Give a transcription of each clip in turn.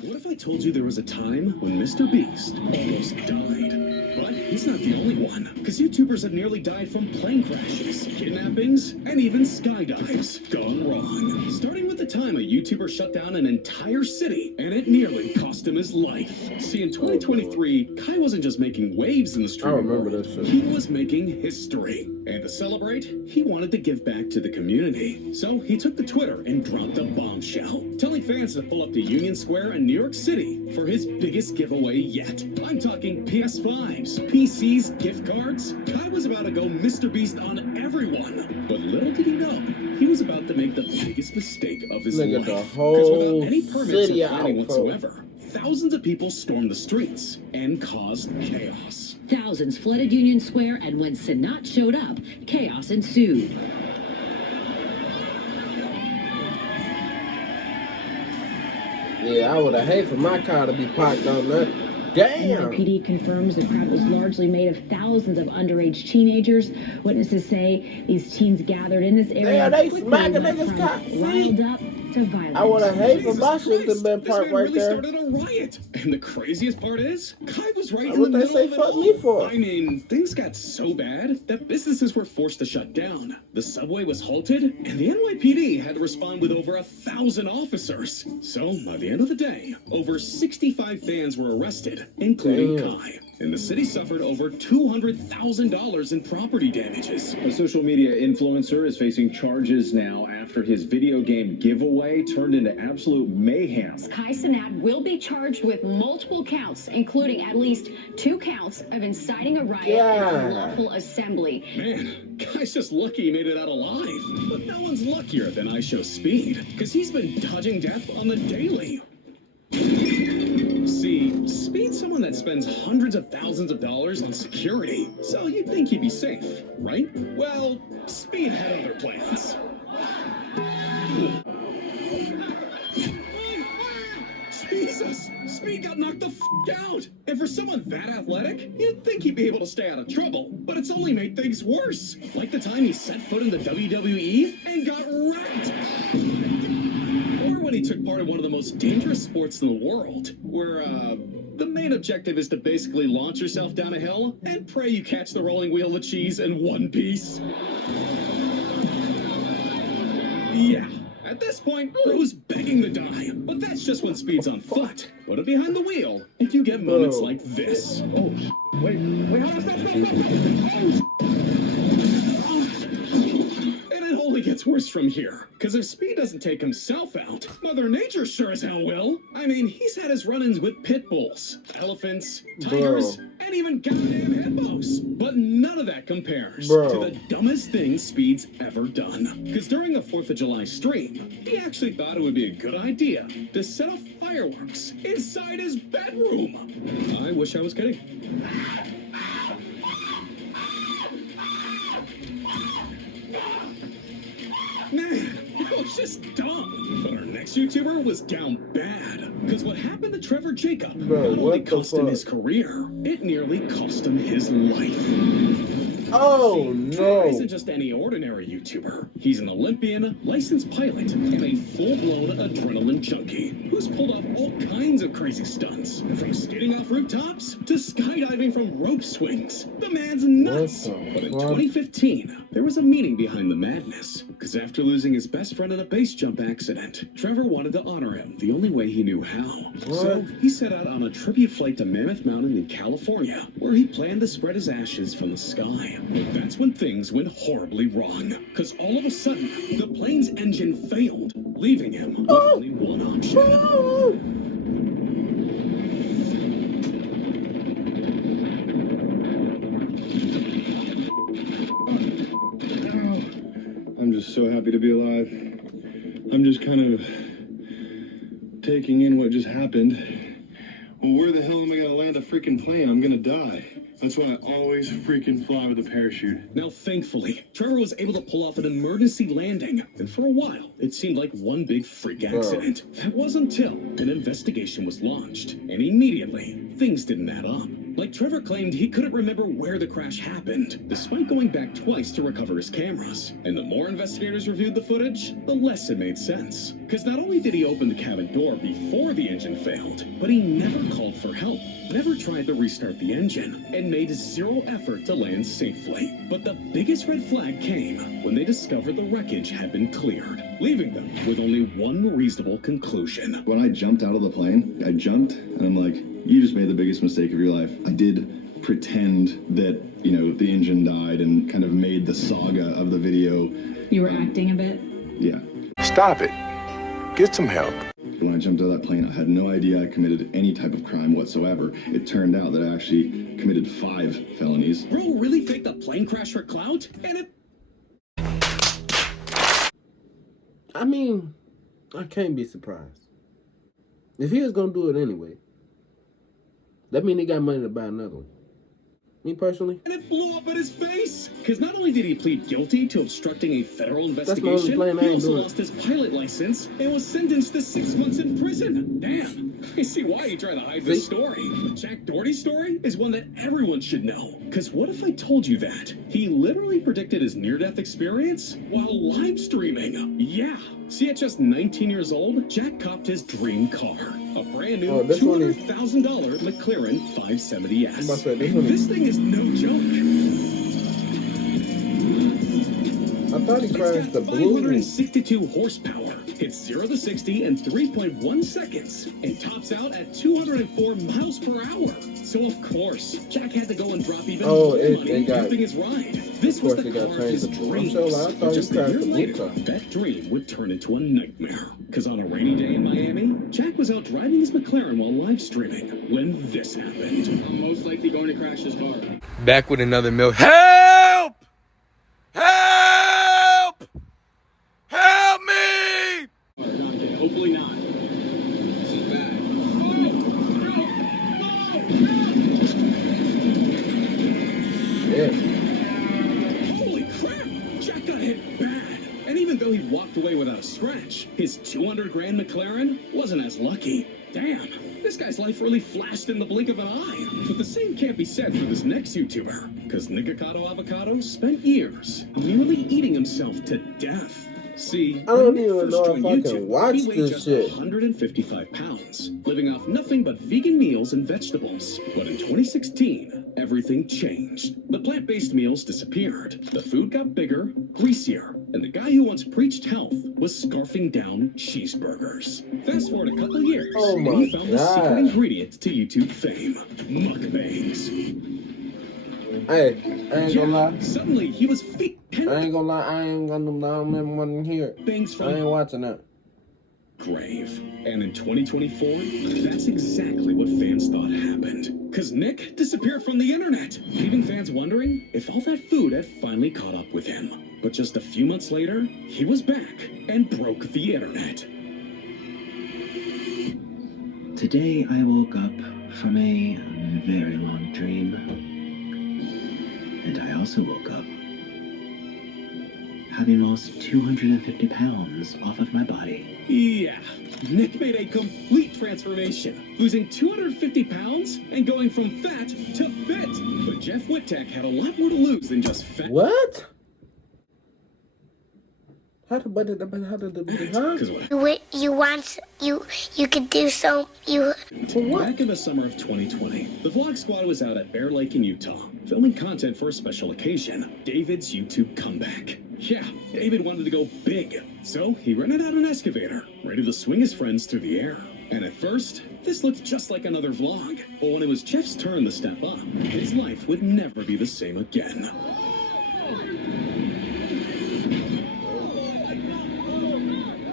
What if I told you there was a time when Mr. Beast almost died? But he's not the only one, because YouTubers have nearly died from plane crashes, kidnappings, and even skydives gone wrong. Starting with the time a YouTuber shut down an entire city, and it nearly cost him his life. See, in 2023, Kai wasn't just making waves in the streaming world, he was making history. And to celebrate, he wanted to give back to the community. So he took to Twitter and dropped a bombshell, telling fans to pull up to Union Square in New York City for his biggest giveaway yet. I'm talking PS5s, PCs, gift cards. Kai was about to go Mr. Beast on everyone. But little did he know, he was about to make the biggest mistake of his life. Because without any permits or planning whatsoever, thousands of people stormed the streets and caused chaos. Thousands flooded Union Square, and when Sanat showed up, chaos ensued. Yeah, I would have hated for my car to be parked on that. Damn! NYPD confirms the crowd was largely made of thousands of underage teenagers. Witnesses say these teens gathered in this area. Damn, they smacking niggas' cock. Riled up to violence. I would have hated for my shit to been parked right there. Started a riot. And the craziest part is, Kai was right in the What they middle say of it fuck all. me for? I mean, things got so bad that businesses were forced to shut down. The subway was halted, and the NYPD had to respond with over 1,000 officers. So, by the end of the day, over 65 fans were arrested, including Kai. And the city suffered over $200,000 in property damages. A social media influencer is facing charges now after his video game giveaway turned into absolute mayhem. Kai Sanat will be charged with multiple counts, including at least 2 counts of inciting a riot and unlawful assembly. Man, Kai's just lucky he made it out alive. But no one's luckier than I Show Speed, because he's been dodging death on the daily. See, Speed's someone that spends hundreds of thousands of dollars on security, so you'd think he'd be safe, right? Well, Speed had other plans. Jesus! Speed got knocked the f*** out! And for someone that athletic, you'd think he'd be able to stay out of trouble, but it's only made things worse. Like the time he set foot in the WWE and got wrecked! Or when he took part in one of the most dangerous sports in the world, where, the main objective is to basically launch yourself down a hill and pray you catch the rolling wheel of cheese in one piece. Yeah. At this point, Bro's begging to die, but that's just when Speed's on foot. Put it behind the wheel, and you get moments like this. Oh, wait, hold on, stop. And it only gets worse from here, because if Speed doesn't take himself out, Mother Nature sure as hell will. I mean, he's had his run-ins with pit bulls, elephants, tigers, and even goddamn hippos. But none of that compares to the dumbest thing Speed's ever done. Because during the 4th of July stream, he actually thought it would be a good idea to set off fireworks inside his bedroom. I wish I was kidding. Man, it was just dumb. But our next YouTuber was down bad. Because what happened to Trevor Jacob not only cost him his career, it nearly cost him his life. Oh, no. Trevor isn't just any ordinary YouTuber. He's an Olympian, licensed pilot, and a full-blown adrenaline junkie who's pulled off all kinds of crazy stunts. From skating off rooftops to skydiving from rope swings. The man's nuts. But in 2015, there was a meaning behind the madness. Because after losing his best friend in a base jump accident, Trevor wanted to honor him the only way he knew how. So he set out on a tribute flight to Mammoth Mountain in California, where he planned to spread his ashes from the sky. But that's when things went horribly wrong. Because all of a sudden, the plane's engine failed, leaving him with only one option. I'm just so happy to be alive. I'm just kind of taking in what just happened. Well, where the hell am I gonna land a freaking plane? I'm gonna die. That's why I always freaking fly with a parachute. Now, thankfully, Trevor was able to pull off an emergency landing. And for a while, it seemed like one big freak accident. That was until an investigation was launched. And immediately, things didn't add up. Like Trevor claimed he couldn't remember where the crash happened, despite going back twice to recover his cameras. And the more investigators reviewed the footage, the less it made sense. Because not only did he open the cabin door before the engine failed, but he never called for help, never tried to restart the engine, and made zero effort to land safely. But the biggest red flag came when they discovered the wreckage had been cleared, leaving them with only one reasonable conclusion. When I jumped out of the plane, I jumped and I'm like, you just made the biggest mistake of your life. I did pretend that, you know, the engine died and kind of made the saga of the video. You were acting a bit? Yeah. Stop it. Get some help. When I jumped out of that plane, I had no idea I committed any type of crime whatsoever. It turned out that I actually committed 5 felonies. Bro really faked a plane crash for clout? And it... I mean, I can't be surprised. If he was gonna do it anyway, that mean he got money to buy another one. Me personally, And it blew up in his face! Because not only did he plead guilty to obstructing a federal my only investigation, blame, I he ain't also doing it. lost his pilot license and was sentenced to 6 months in prison. Damn. I see why he tried to hide this story. But Jack Doherty's story is one that everyone should know. Because what if I told you that? He literally predicted his near-death experience while live streaming. Yeah. See, at just 19 years old, Jack copped his dream car. A brand new this one is- $200,000 McLaren 570S. I'm about to say, this And one is- this thing is no joke. I thought he crashed the blue. 562 horsepower, hits 0 to 60 in 3.1 seconds, and tops out at 204 miles per hour. So of course, Jack had to go and drop even more money using his ride. This was the car of his dreams. But just a year later, that dream would turn into a nightmare. Because on a rainy day in Miami, Jack was out driving his McLaren while live streaming when this happened. I'm most likely going to crash his car. Back with another milk. Help! Help! Help me! Hopefully not. This is bad. Yeah. Holy crap! Jack got hit bad. And even though he walked away without a scratch, his 200 grand McLaren wasn't as lucky. Damn, this guy's life really flashed in the blink of an eye. But the same can't be said for this next YouTuber, because Nikocado Avocado spent years nearly eating himself to death. See, I don't when Nick even first know joined if I can YouTube, watch he weighed this just shit. 155 pounds, living off nothing but vegan meals and vegetables. But in 2016, everything changed. The plant-based meals disappeared. The food got bigger, greasier, and the guy who once preached health was scarfing down cheeseburgers. Fast forward a couple years, Oh and my he found the secret God. ingredient to YouTube fame: mukbangs. Hey, I ain't gonna lie. Suddenly, he was feet I ain't gonna lie. I ain't gonna one here. bangs I ain't from watching that. grave. And in 2024, that's exactly what fans thought happened. Because Nick disappeared from the internet, leaving fans wondering if all that food had finally caught up with him. But just a few months later, he was back and broke the internet. Today I woke up from a very long dream. And I also woke up having lost 250 pounds off of my body. Yeah, Nick made a complete transformation, losing 250 pounds and going from fat to fit. But Jeff Whittek had a lot more to lose than just fat. What? How did huh? Because what You could do so, For what? Back in the summer of 2020, the Vlog Squad was out at Bear Lake in Utah, filming content for a special occasion, David's YouTube comeback. Yeah, David wanted to go big, so he rented out an excavator, ready to swing his friends through the air. And at first, this looked just like another vlog, but when it was Jeff's turn to step up, his life would never be the same again.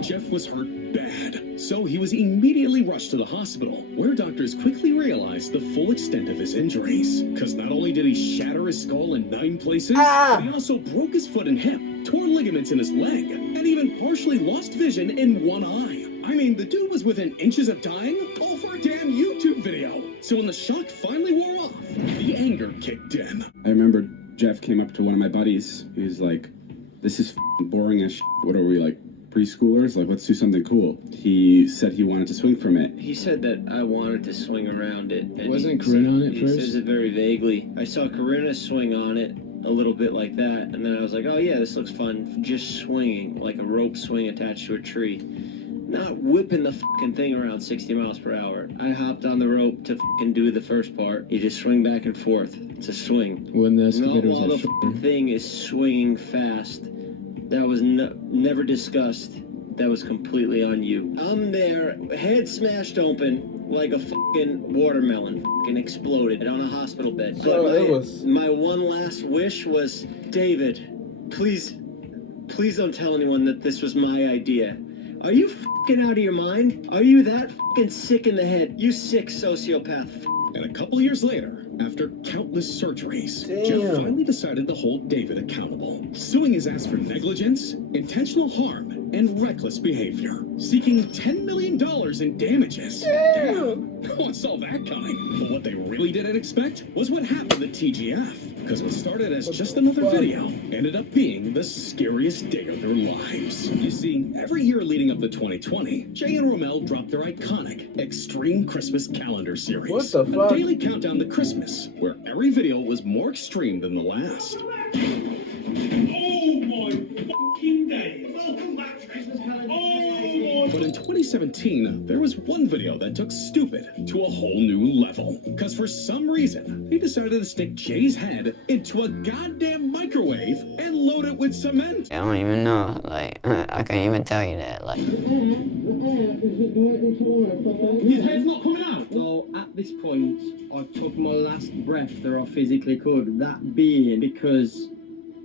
Jeff was hurt bad, so he was immediately rushed to the hospital, where doctors quickly realized the full extent of his injuries. Because not only did he shatter his skull in 9 places, but he also broke his foot and hip, tore ligaments in his leg, and even partially lost vision in one eye. I mean, the dude was within inches of dying, all for a damn YouTube video. So when the shock finally wore off, the anger kicked in. I remember Jeff came up to one of my buddies. He was like, "This is boring as shit. What are we, like, preschoolers, like, let's do something cool. He said he wanted to swing from it. He said that I wanted to swing around it. And Wasn't Corinne on it he first? He says it very vaguely. I saw Corinne swing on it a little bit like that, and then I was like, oh yeah, this looks fun. Just swinging, like a rope swing attached to a tree. Not whipping the fucking thing around 60 miles per hour. I hopped on the rope to fucking do the first part. You just swing back and forth. It's a swing. When the Not excavator while the was fucking thing is swinging fast. That was never discussed. That was completely on you. I'm there, head smashed open like a fucking watermelon. Fucking exploded on a hospital bed. So But my one last wish was, David, please don't tell anyone that this was my idea. Are you fucking out of your mind? Are you that fucking sick in the head? You sick sociopath. And a couple years later, after countless surgeries, Jeff finally decided to hold David accountable, suing his ass for negligence, intentional harm, and reckless behavior, seeking $10 million in damages. Damn! No one saw that coming. But what they really didn't expect was what happened to TGF. Because what started as just another video ended up being the scariest day of their lives. You see, every year leading up to 2020, Jay and Romel dropped their iconic Extreme Christmas Calendar series. What the fuck? A daily countdown to Christmas, where every video was more extreme than the last. Oh my fucking day! Welcome back to Christmas Calendar. Oh my. But in 2017, there was one video that took stupid to a whole new level. Because for some reason, they decided to stick Jay's head into a goddamn microwave and load it with cement. I don't even know, like, I can't even tell you that, like. His head's not coming out. So at this point, I took my last breath that I physically could. That being because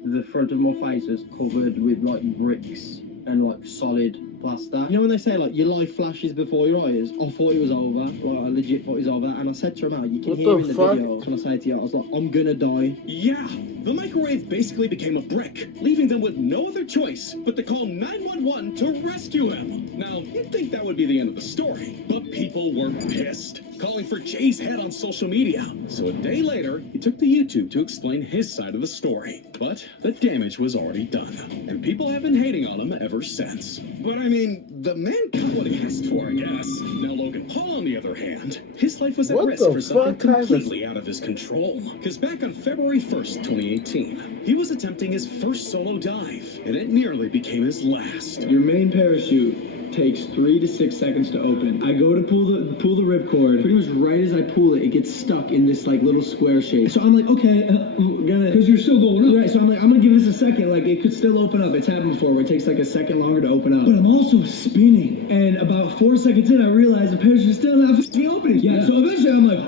the front of my face was covered with like bricks and like solid plaster. You know when they say like your life flashes before your eyes? I thought it was over. Like I legit thought it was over. And I said to him, you can hear in the video when I say to you, I was like, I'm gonna die. Yeah, the microwave basically became a brick, leaving them with no other choice but to call 911 to rescue him. Now, you'd think that would be the end of the story, but people were pissed, calling for Jay's head on social media. So a day later, he took to YouTube to explain his side of the story. But the damage was already done, and people have been hating on him ever since. But I mean, the man got what he asked for, I guess. Now Logan Paul, on the other hand, his life was at risk for something completely out of his control. Because back on February 1st, 2018, he was attempting his first solo dive, and it nearly became his last. Your main parachute takes 3 to 6 seconds to open. I go to pull the ripcord. Pretty much right as I pull it, it gets stuck in this like little square shape. So I'm like, okay, I'm gonna, because you're still going up. Right, so I'm like, I'm gonna give this a second. Like it could still open up. It's happened before where it takes like a second longer to open up. But I'm also spinning. And about 4 seconds in, I realize the parachute's still not opening. Yeah. So eventually I'm like,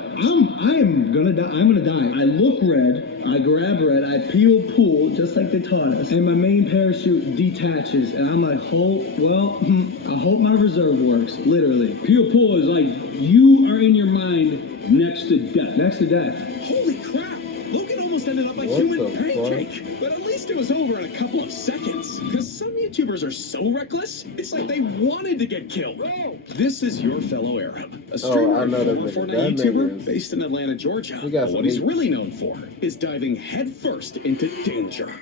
I am gonna die. I'm gonna die. I look red. I grab red, I peel pull, just like they taught us, and my main parachute detaches, and I'm like, I hope my reserve works, literally. Peel pull is like, you are in your mind next to death. Next to death. Holy crap! Logan almost ended up like human pancake, but at least it was over in a couple of seconds. Because some YouTubers are so reckless, it's like they wanted to get killed. This is your fellow Arab, a streamer and former Fortnite YouTuber based in Atlanta, Georgia. But what he's really known for is diving headfirst into danger.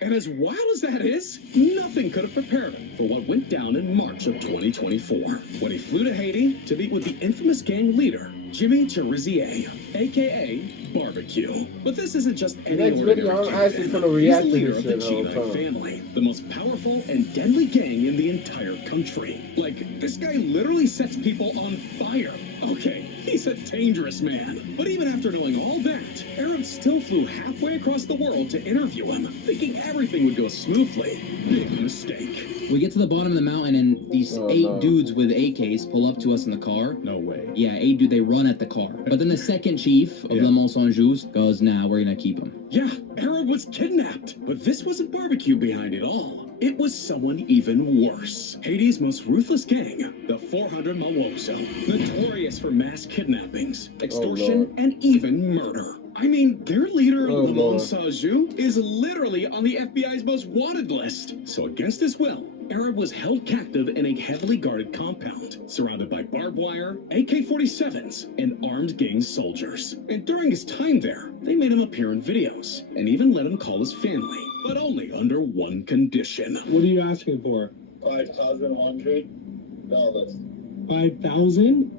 And as wild as that is, nothing could have prepared him for what went down in March of 2024, when he flew to Haiti to meet with the infamous gang leader, Jimmy Cherizier, aka Barbecue. But this isn't just any ordinary gang. He's the leader of the G9 family, the most powerful and deadly gang in the entire country. Like, this guy literally sets people on fire. Okay, he's a dangerous man. But even after knowing all that, Arab still flew halfway across the world to interview him, thinking everything would go smoothly. Big mistake. We get to the bottom of the mountain and these 8 dudes with AKs pull up to us in the car. No way. Yeah, 8 dudes, they run at the car. But then the second chief of the Monsonjous goes, nah, we're gonna keep him. Yeah, Arab was kidnapped. But this wasn't Barbecue behind it all. It was someone even worse. Haiti's most ruthless gang, the 400 Mawozo, notorious for mass kidnappings, extortion, and even murder. I mean, their leader, Lamont Sajou, is literally on the FBI's most wanted list. So against his will, Arab was held captive in a heavily guarded compound, surrounded by barbed wire, AK-47s, and armed gang soldiers. And during his time there, they made him appear in videos, and even let him call his family, but only under one condition. What are you asking for? $5,100. 5,000?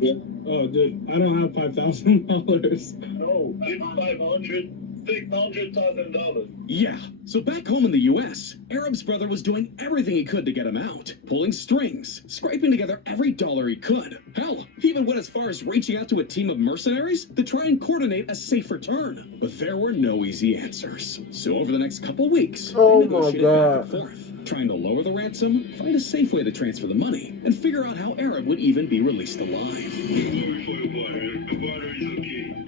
Yeah. Oh, dude, I don't have $5,000. No, it's $600,000. Yeah, so back home in the US, Arab's brother was doing everything he could to get him out. Pulling strings, scraping together every dollar he could. Hell, he even went as far as reaching out to a team of mercenaries to try and coordinate a safe return. But there were no easy answers. So over the next couple weeks, Oh they my negotiated God. back and forth, trying to lower the ransom, find a safe way to transfer the money, and figure out how Arab would even be released alive.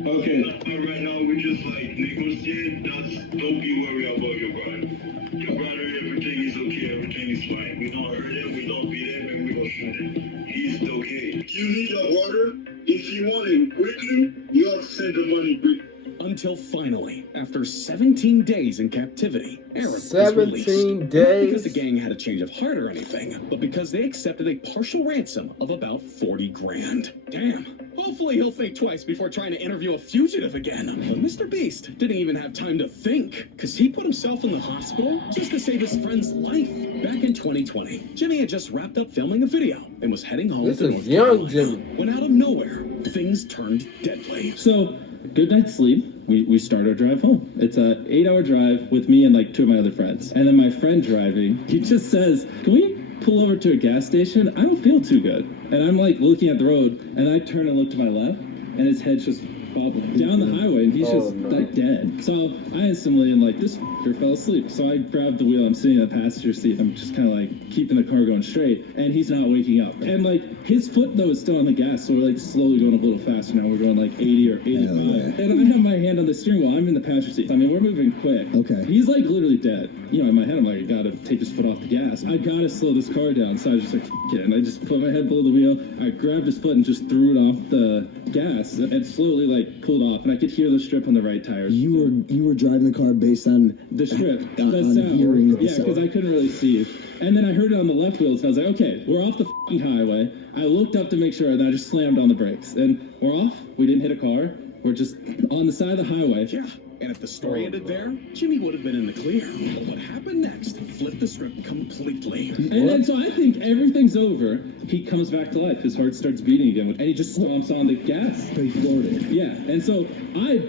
Okay. Right now we're just like negotiating. Don't be worried about your brother. Your brother, everything is okay. Everything is fine. We don't hurt him. We don't beat him, and we don't shoot him. He's okay. You need your brother. If you want it quickly, you have to send the money quickly. Until finally, after 17 days in captivity, Arab was 17 released. Not days? because the gang had a change of heart or anything, but because they accepted a partial ransom of about 40 grand. Damn. Hopefully he'll think twice before trying to interview a fugitive again. But Mr. Beast didn't even have time to think, because he put himself in the hospital just to save his friend's life. Back in 2020, Jimmy had just wrapped up filming a video and was heading home This to is North young Carolina, Jimmy. when out of nowhere, things turned deadly. So, good night's sleep. We start our drive home. It's a 8-hour drive with me and like 2 of my other friends. And then my friend driving, he just says, "Can we pull over to a gas station? I don't feel too good." And I'm like looking at the road, and I turn and look to my left, and his head's just bobbling down the highway, and he's just like dead. So I instantly am like, this f***er fell asleep. So I grab the wheel. I'm sitting in the passenger seat. I'm just kind of like keeping the car going straight, and he's not waking up. And like his foot though is still on the gas, so we're like slowly going a little faster now. We're going like 80 or 85, and I have my hand on the steering wheel. I'm in the passenger seat. I mean, we're moving quick. Okay. He's like literally dead. You know, in my head, I'm like, I gotta take his foot off the gas. I gotta slow this car down. So I was just like, F it. And I just put my head below the wheel. I grabbed his foot and just threw it off the gas and slowly like pulled off. And I could hear the strip on the right tire. You were driving the car based on The strip. on The sound. hearing the Yeah, because I couldn't really see. And then I heard it on the left wheels, and I was like, okay, we're off the f***ing highway. I looked up to make sure, and I just slammed on the brakes. And we're off. We didn't hit a car. We're just on the side of the highway. Yeah, and if the story ended there, Jimmy would have been in the clear. But what happened next flipped the script completely. And then so I think everything's over. He comes back to life. His heart starts beating again, and he just stomps on the gas. He floated. Yeah, and so I,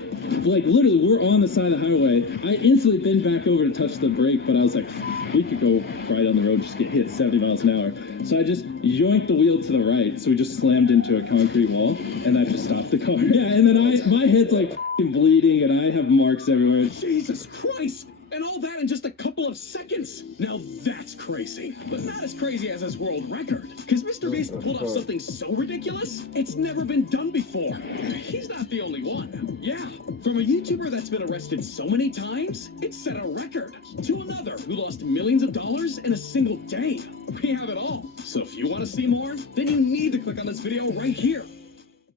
like, literally, we're on the side of the highway. I instantly bend back over to touch the brake, but I was like, we could go right on the road, just get hit 70 miles an hour. So I just yoinked the wheel to the right, so we just slammed into a concrete wall, and that just stopped the car. Yeah, and then my head's like bleeding, and I have marks everywhere. Jesus Christ! And all that in just a couple of seconds. Now that's crazy. But not as crazy as his world record. Because Mr. Beast pulled off something so ridiculous, it's never been done before. He's not the only one. Yeah, from a YouTuber that's been arrested so many times, it set a record. To another who lost millions of dollars in a single day. We have it all. So if you want to see more, then you need to click on this video right here.